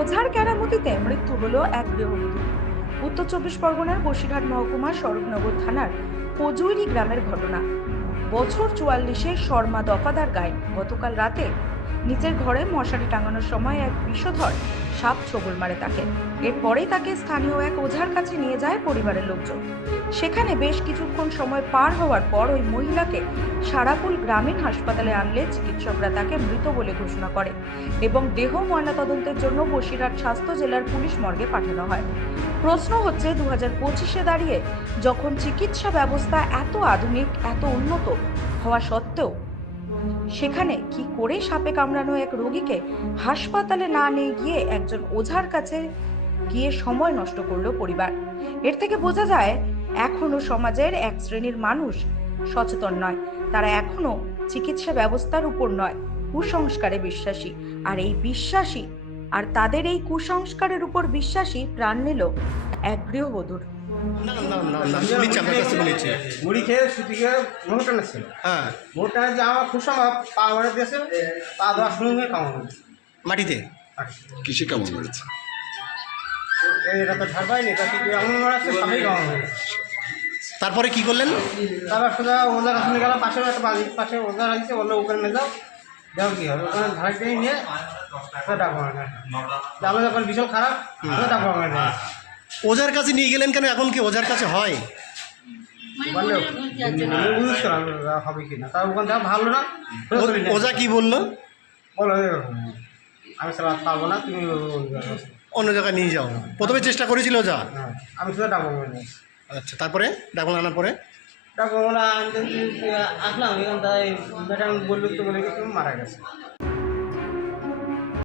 ওঝার কেরামতিতে মৃত্যু হলো এক গৃহবধূ। উত্তর চব্বিশ পরগনার বসিরহাট মহকুমা স্বরূপনগর থানার পজুইরি গ্রামের ঘটনা। বছর চুয়াল্লিশে শর্মা দফাদার গায়ে গতকাল রাতে নিজের ঘরে মশারি টাঙানোর সময় এক বিষধর সাপ ছবল মারে তাকে। এরপরেই তাকে স্থানীয় এক ওঝার কাছে নিয়ে যায় পরিবারের লোকজন। সেখানে বেশ কিছুক্ষণ সময় পার হওয়ার পর ওই মহিলাকে সারাপুল গ্রামীণ হাসপাতালে আনলে চিকিৎসকরা তাকে মৃত বলে ঘোষণা করে এবং দেহ ময়নাতদন্তের জন্য বসিরহাট স্বাস্থ্য জেলার পুলিশ মর্গে পাঠানো হয়। প্রশ্ন হচ্ছে দু হাজার পঁচিশে দাঁড়িয়ে যখন চিকিৎসা ব্যবস্থা এত আধুনিক, এত উন্নত হওয়া সত্ত্বেও সেখানে কি করে সাপে কামড়ানো এক রোগীকে হাসপাতালে না নিয়ে গিয়ে একজন ওঝার কাছে গিয়ে সময় নষ্ট করল পরিবার? এর থেকে বোঝা যায়, এখনও সমাজের এক শ্রেণির মানুষ সচেতন নয়। তারা এখনও চিকিৎসা ব্যবস্থার উপর নয়, কুসংস্কারে বিশ্বাসী। আর এই বিশ্বাসী, আর তাদের এই কুসংস্কারের উপর বিশ্বাসী প্রাণ নিল এক গৃহবধূর। না না না না শুনেছি আপনার কাছে শুনেছি। মুড়ি খেয়ে সুতি খেয়ে হ্যাঁ। মোট টানে যে খুব সময় পা দিয়েছে পা সঙ্গে কামানো মাটিতে? কিসে কেমন মেরেছে? এটা তো ঝাড় পাইনি তা কিন্তু এমন মারাচ্ছে সবই কামানো তারপরে কি করলেন? তারপর সোজা ওজার কাছে গেলাম পাশে একটা বাড়ির পাশে ওজার আছে বলল ওখানে নিয়ে যাও। যাও কি হবে? ওখানে ঝাড় নিয়ে ওটা ডাক মারে আমি যখন ভীষণ খারাপ ওটা ডাক ওঝার কাছে নিয়ে গেলেন কেন? এখন কি ওজার কাছে হয়? বলল বুঝতে পারলাম না হবে কি না তার ওখানে যাওয়া ভালো না ও- ওঝা কি বলল? বলো এরকম আমি সালাদ পাবো না তুমি অন্য জায়গায় নিয়ে যাও। প্রথমে চেষ্টা করেছিল হ্যাঁ আমি শুধু ডাক মারে আচ্ছা তারপরে? ডাকল আনার পরে? ওরা আসলাম। এখান থেকে ম্যাডাম বলল তো বলে তুমি মারা গেছে।